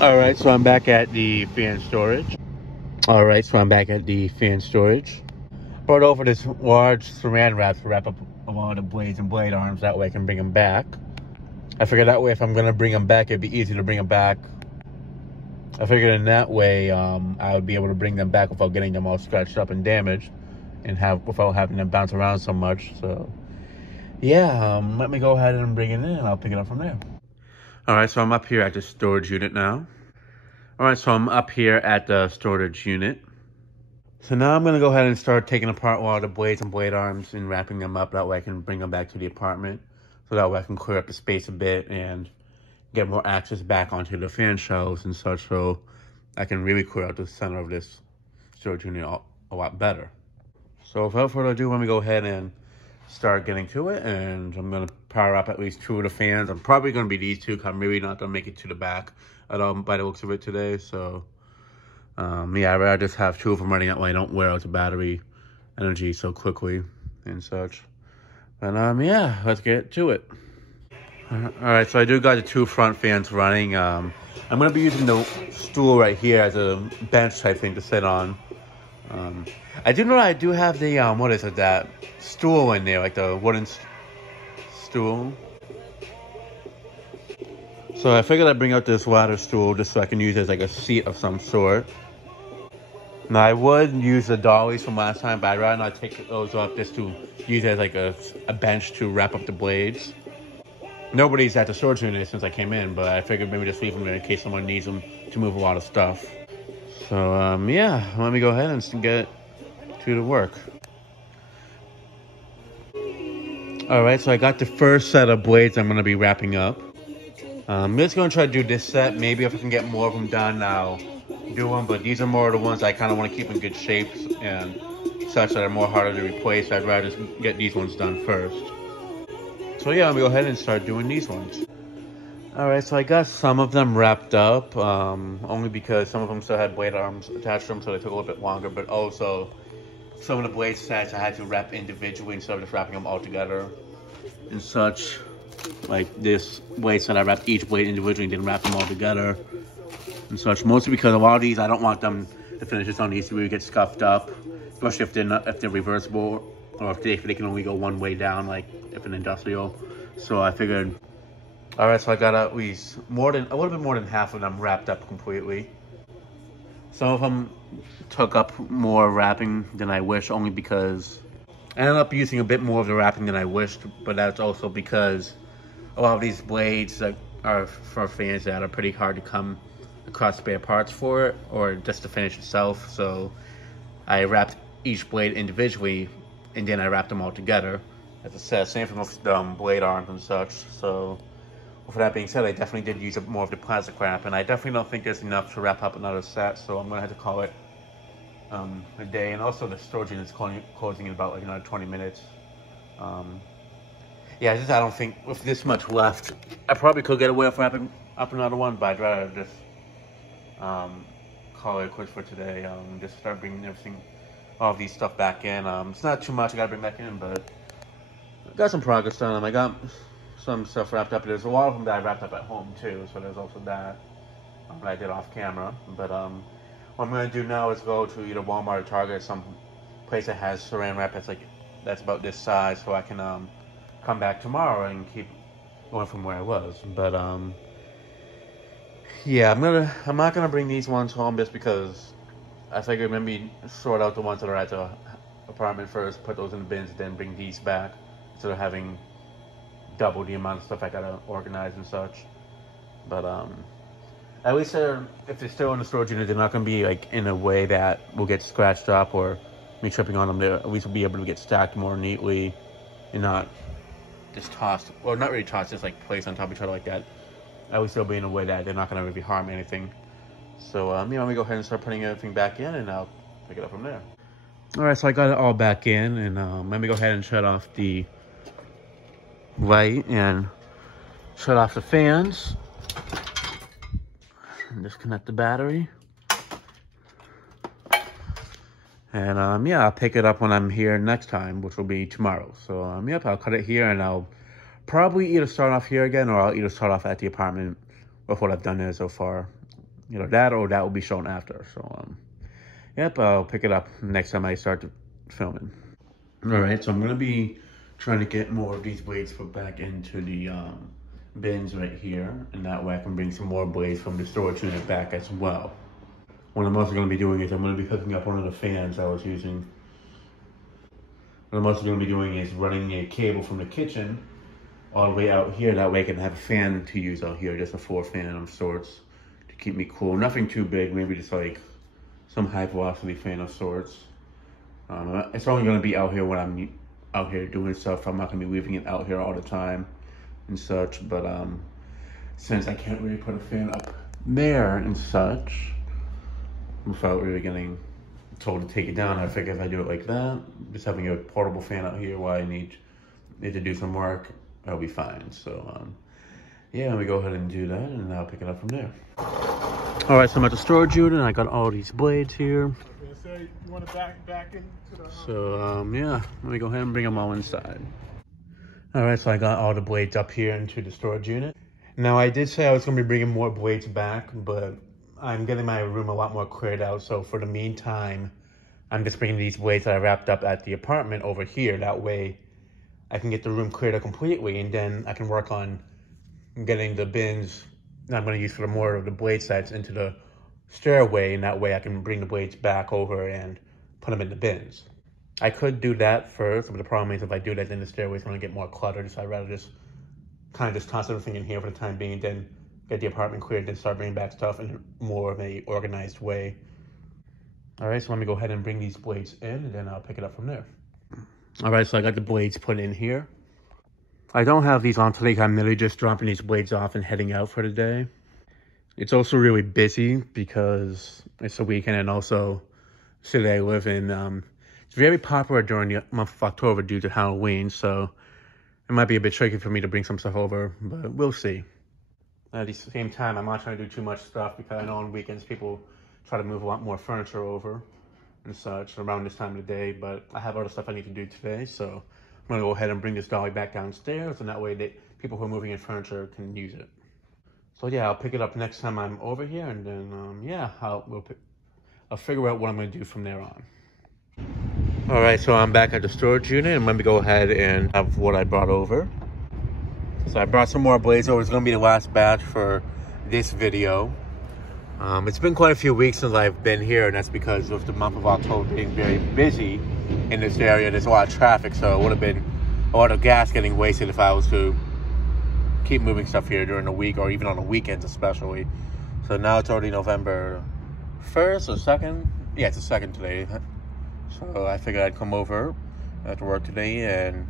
Alright, so I'm back at the fan storage. Brought over this large saran wrap to wrap up all the blades and blade arms. That way I can bring them back. I figured that way if I'm going to bring them back, it'd be easy to bring them back. I figured in that way I would be able to bring them back without getting them all scratched up and damaged, and without having them bounce around so much. So yeah, let me go ahead and bring it in and I'll pick it up from there. Alright, so I'm up here at the storage unit now. Alright, so I'm up here at the storage unit. So now I'm going to go ahead and start taking apart all the blades and blade arms and wrapping them up. That way I can bring them back to the apartment. So that way I can clear up the space a bit and get more access back onto the fan shelves and such. So I can really clear out the center of this storage unit a lot better. So without further ado, let me go ahead and start getting to it. And I'm going to power up at least 2 of the fans. I'm probably going to be these 2 because I'm really not going to make it to the back at all by the looks of it today. So yeah, I'd rather just have 2 of them running that way. I don't wear out the battery energy so quickly and such. And yeah, let's get to it. Alright, so I do got the 2 front fans running. I'm going to be using the stool right here as a bench type thing to sit on. I do know I do have the, what is it, that stool in there, like the wooden stool. So I figured I'd bring out this ladder stool just so I can use it as like a seat of some sort. Now I would use the dollies from last time, but I'd rather not take those up just to use it as like a bench to wrap up the blades. Nobody's at the storage unit since I came in, but I figured maybe just leave them in case someone needs them to move a lot of stuff. So yeah, let me go ahead and get to the work. Alright, so I got the first set of blades I'm going to be wrapping up. I'm just going to try to do this set. Maybe if I can get more of them done, I'll do them. But these are more of the ones I kind of want to keep in good shape and such that are more harder to replace. I'd rather just get these ones done first. So yeah, let me go ahead and start doing these ones. Alright, so I got some of them wrapped up. Only because some of them still had blade arms attached to them, so they took a little bit longer. But also, some of the blade sets I had to wrap individually instead of just wrapping them all together and such. Like this blade set, I wrapped each blade individually and didn't wrap them all together and such. Mostly because a lot of these, I don't want them, the finishes on these to really get scuffed up, especially if they're reversible or if they can only go one way down, like if an industrial. So I figured, all right, so I got at least a little bit more than half of them wrapped up completely. Some of them took up more wrapping than I wish, only because I ended up using a bit more of the wrapping than I wished, but that's also because a lot of these blades are for fans that are pretty hard to come across spare parts for it, or just to finish itself. So I wrapped each blade individually, and then I wrapped them all together. As I said, same thing with blade arms and such. So with that being said, I definitely did use more of the plastic wrap, and I definitely don't think there's enough to wrap up another set, so I'm going to have to call it a day. And also the storage unit is closing in about like another 20 minutes. Yeah, I don't think with this much left, I probably could get away with wrapping up another one, but I'd rather just call it quits for today. Just start bringing all of these stuff back in. It's not too much I gotta bring back in, but I got some progress done. I got some stuff wrapped up. There's a lot of them that I wrapped up at home too, so there's also that I did off camera. But what I'm gonna do now is go to either Walmart or Target, some place that has saran wrap that's about this size, so I can come back tomorrow and keep going from where I was. But yeah, I'm not gonna bring these ones home just because I figured maybe sort out the ones that are at the apartment first, put those in the bins, then bring these back instead of having double the amount of stuff I gotta organize and such. But at least if they're still in the storage unit, they're not gonna be like in a way that will get scratched up or me tripping on them. They at least will be able to get stacked more neatly and not just tossed, well, not really tossed, just like placed on top of each other like that. At least they'll be in a way that they're not gonna really harm anything. So let me go ahead and start putting everything back in, and I'll pick it up from there. All right, so I got it all back in, and let me go ahead and shut off the light and shut off the fans and disconnect the battery. And yeah, I'll pick it up when I'm here next time, which will be tomorrow. So yep, I'll cut it here, and I'll probably either start off here again, or I'll either start off at the apartment with what I've done there so far. you know, that or that will be shown after. So, yep, I'll pick it up next time I start filming. All right, so I'm gonna be trying to get more of these blades put back into the bins right here, and that way I can bring some more blades from the storage unit back as well. What I'm also gonna be doing is I'm gonna be hooking up one of the fans I was using. What I'm also gonna be doing is running a cable from the kitchen all the way out here. That way I can have a fan to use out here, just a floor fan of sorts to keep me cool. Nothing too big, maybe just like some high velocity fan of sorts. It's only gonna be out here when I'm out here doing stuff. I'm not gonna be leaving it out here all the time and such, but since I can't really put a fan up there and such without really getting told to take it down, I figure if I do it like that, just having a portable fan out here while I need to do some work, I'll be fine. So yeah, let me go ahead and do that, and I'll pick it up from there. All right, so I'm at the storage unit, and I got all these blades here. Say you want to back into the. So yeah, let me go ahead and bring them all inside. All right, so I got all the blades up here into the storage unit. Now I did say I was going to be bringing more blades back, but I'm getting my room a lot more cleared out. So for the meantime, I'm just bringing these blades that I wrapped up at the apartment over here. That way I can get the room cleared out completely, and then I can work on getting the bins that I'm going to use for the more of the blade sets into the stairway, and that way I can bring the blades back over and put them in the bins. I could do that first, but the problem is if I do that, then the stairway is going to get more cluttered, so I'd rather just kind of just toss everything in here for the time being, and then get the apartment cleared, then start bringing back stuff in more of a organized way. All right, so let me go ahead and bring these blades in, and then I'll pick it up from there. All right, so I got the blades put in here. I don't have these on today. I'm literally just dropping these blades off and heading out for the day. It's also really busy because it's a weekend, and also the city I live in, it's very popular during the month of October due to Halloween, so it might be a bit tricky for me to bring some stuff over, but we'll see. At the same time, I'm not trying to do too much stuff because I know on weekends people try to move a lot more furniture over and such around this time of the day, but I have other stuff I need to do today, so I'm going to go ahead and bring this dolly back downstairs, and that way people who are moving in furniture can use it. So yeah, I'll pick it up next time I'm over here, and then yeah, I'll figure out what I'm going to do from there on. All right, so I'm back at the storage unit, and let me go ahead and have what I brought over. So I brought some more blades over. It's going to be the last batch for this video. It's been quite a few weeks since I've been here, and that's because of the month of October being very busy in this area. There's a lot of traffic, so it would have been a lot of gas getting wasted if I was to keep moving stuff here during the week or even on the weekends especially. So now it's already November 1st or 2nd. Yeah, it's the 2nd today. So I figured I'd come over after work today and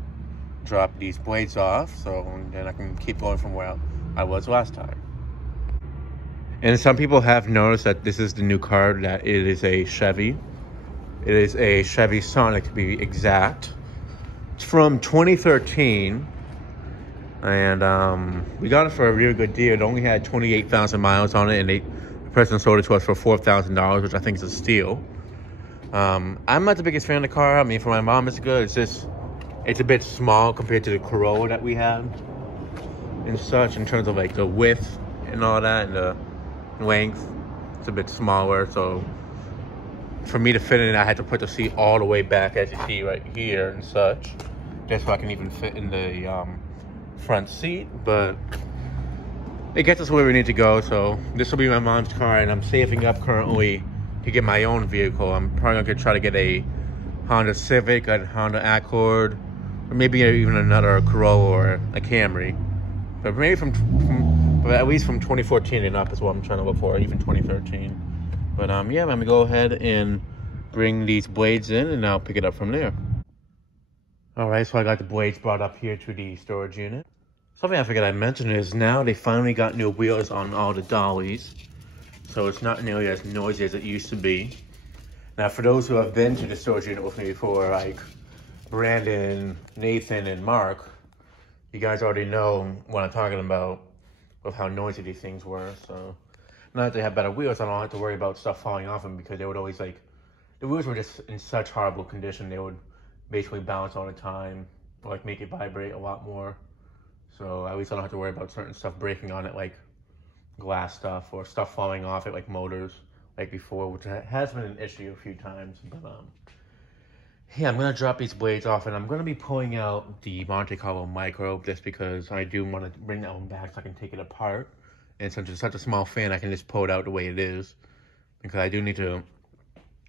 drop these blades off, so then I can keep going from where I was last time. And some people have noticed that this is the new car, that it is a Chevy. It is a Chevy Sonic to be exact. It's from 2013. And we got it for a really good deal. It only had 28,000 miles on it, and the person sold it to us for $4,000, which I think is a steal. I'm not the biggest fan of the car. I mean, for my mom, it's good. It's a bit small compared to the Corolla that we had and such, in terms of like the width and all that, and the length. It's a bit smaller, so for me to fit in, I had to put the seat all the way back, as you see right here and such, just so I can even fit in the front seat. But it gets us where we need to go. So this will be my mom's car, and I'm saving up currently to get my own vehicle. I'm probably gonna try to get a Honda Civic, a Honda Accord, or maybe even another Corolla or a Camry. But maybe but at least from 2014 and up is what I'm trying to look for, even 2013. But yeah, I'm gonna go ahead and bring these blades in, and I'll pick it up from there. All right, so I got the blades brought up here to the storage unit. Something I forgot I mentioned is now they finally got new wheels on all the dollies, so it's not nearly as noisy as it used to be. Now, for those who have been to the storage unit with me before, like Brandon, Nathan, and Mark, you guys already know what I'm talking about with how noisy these things were. So now that they have better wheels, I don't have to worry about stuff falling off them, because they would always, like, the wheels were just in such horrible condition. They would basically bounce all the time, or like make it vibrate a lot more. So at least I don't have to worry about certain stuff breaking on it, like glass stuff or stuff falling off it, like motors, like before, which has been an issue a few times. But yeah, I'm gonna drop these blades off, and I'm gonna be pulling out the Monte Carlo Micro just because I do want to bring that one back so I can take it apart. And since it's such a small fan, I can just pull it out the way it is, because I do need to.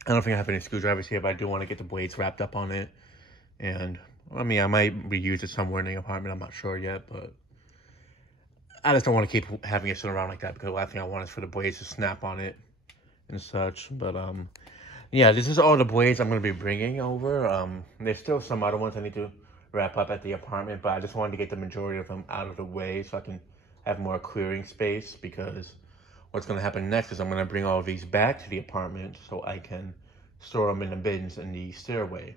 I don't think I have any screwdrivers here, but I do want to get the blades wrapped up on it. And I mean, I might reuse it somewhere in the apartment. I'm not sure yet, but I just don't want to keep having it sit around like that, because the last thing I want is for the blades to snap on it and such. But yeah, this is all the blades I'm going to be bringing over. There's still some other ones I need to wrap up at the apartment, but I just wanted to get the majority of them out of the way so I can have more clearing space, because what's going to happen next is I'm going to bring all of these back to the apartment so I can store them in the bins in the stairway.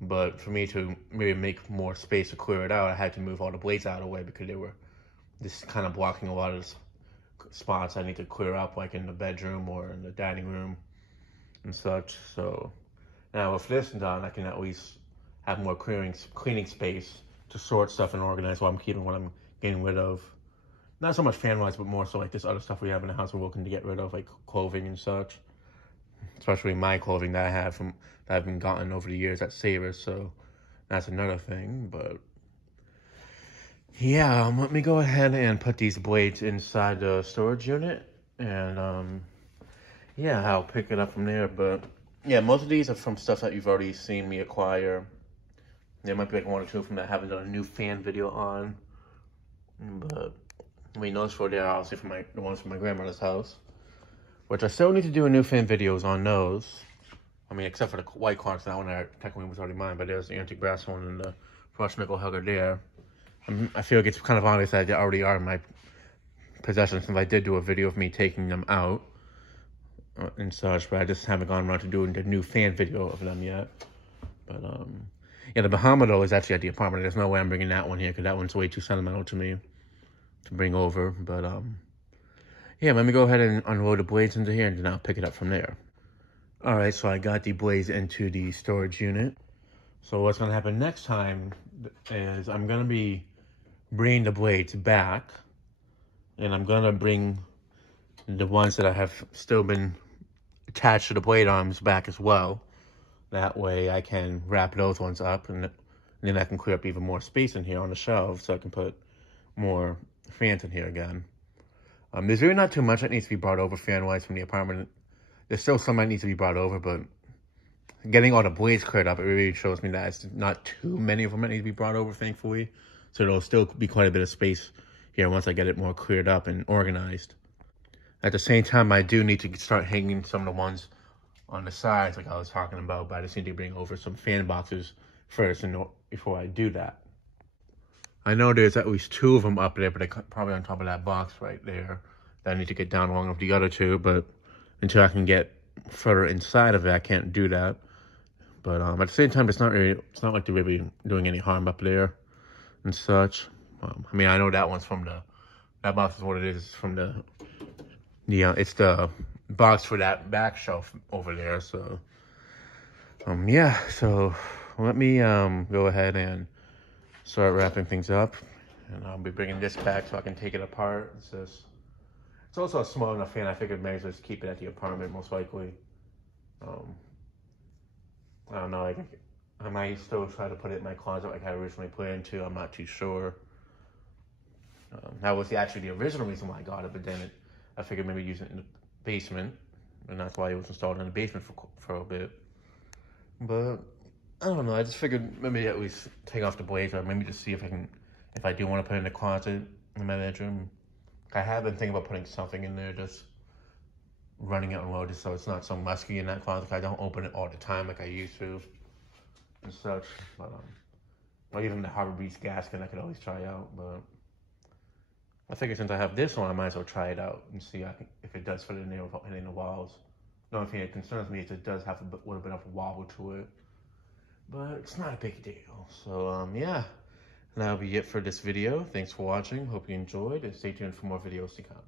But for me to maybe make more space to clear it out, I had to move all the blades out of the way, because they were just kind of blocking a lot of spots I need to clear up, like in the bedroom or in the dining room and such. So now with this done, I can at least have more cleaning space to sort stuff and organize what I'm keeping, what I'm getting rid of. Not so much fan-wise, but more so like this other stuff we have in the house we're looking to get rid of, like clothing and such. Especially my clothing that I have that I've been gotten over the years at Savers, so that's another thing. But yeah, let me go ahead and put these blades inside the storage unit, and yeah, I'll pick it up from there. But yeah, most of these are from stuff that you've already seen me acquire. There might be like one or two from that I haven't done a new fan video on, but I mean, those four there are obviously the ones from my grandmother's house, which I still need to do a new fan videos on those. I mean, except for the white clocks, that one technically was already mine, but there's the antique brass one and the brushed nickel hugger there. I feel like it's kind of obvious that they already are in my possession, since I did do a video of me taking them out and such, but I just haven't gone around to doing the new fan video of them yet. But yeah, the Bahama though is actually at the apartment. There's no way I'm bringing that one here, because that one's way too sentimental to me to bring over. But yeah, let me go ahead and unload the blades into here, and then I'll pick it up from there. All right, so I got the blades into the storage unit. So what's gonna happen next time is I'm gonna be bringing the blades back, and I'm gonna bring the ones that I have still been attached to the blade arms back as well. That way I can wrap those ones up, and then I can clear up even more space in here on the shelves, so I can put more fans in here again. There's really not too much that needs to be brought over fan-wise from the apartment. There's still some that needs to be brought over, but getting all the blades cleared up, it really shows me that it's not too many of them that need to be brought over, thankfully. So there'll still be quite a bit of space here once I get it more cleared up and organized. At the same time, I do need to start hanging some of the ones on the sides like I was talking about, but I just need to bring over some fan boxes first before I do that. I know there's at least two of them up there, but they're probably on top of that box right there that I need to get down along with the other two, but until I can get further inside of it, I can't do that. But at the same time, it's not like they're really doing any harm up there and such. I mean, I know that one's from that box is what it is from it's the box for that back shelf over there. So yeah, so let me go ahead and start wrapping things up, and I'll be bringing this back so I can take it apart. It's also a small enough fan. I figured maybe just keep it at the apartment, most likely. I don't know, I might still try to put it in my closet like I originally planned to. I'm not too sure. That was actually the original reason why I got it, but then I figured maybe use it in the basement, and that's why it was installed in the basement for a bit. But I don't know, I just figured maybe at least take off the blades, or maybe just see if I do want to put it in the closet in my bedroom. I have been thinking about putting something in there, just running it on low, just so it's not so musky in that closet. I don't open it all the time like I used to and such. But or even the Harbor Beach gasket I could always try out. But I figure since I have this one, I might as well try it out and see if it does fit in there without hitting the walls. The only thing that concerns me is it does have a little bit of a wobble to it, but it's not a big deal. So yeah, that'll be it for this video. Thanks for watching. Hope you enjoyed, and stay tuned for more videos to come.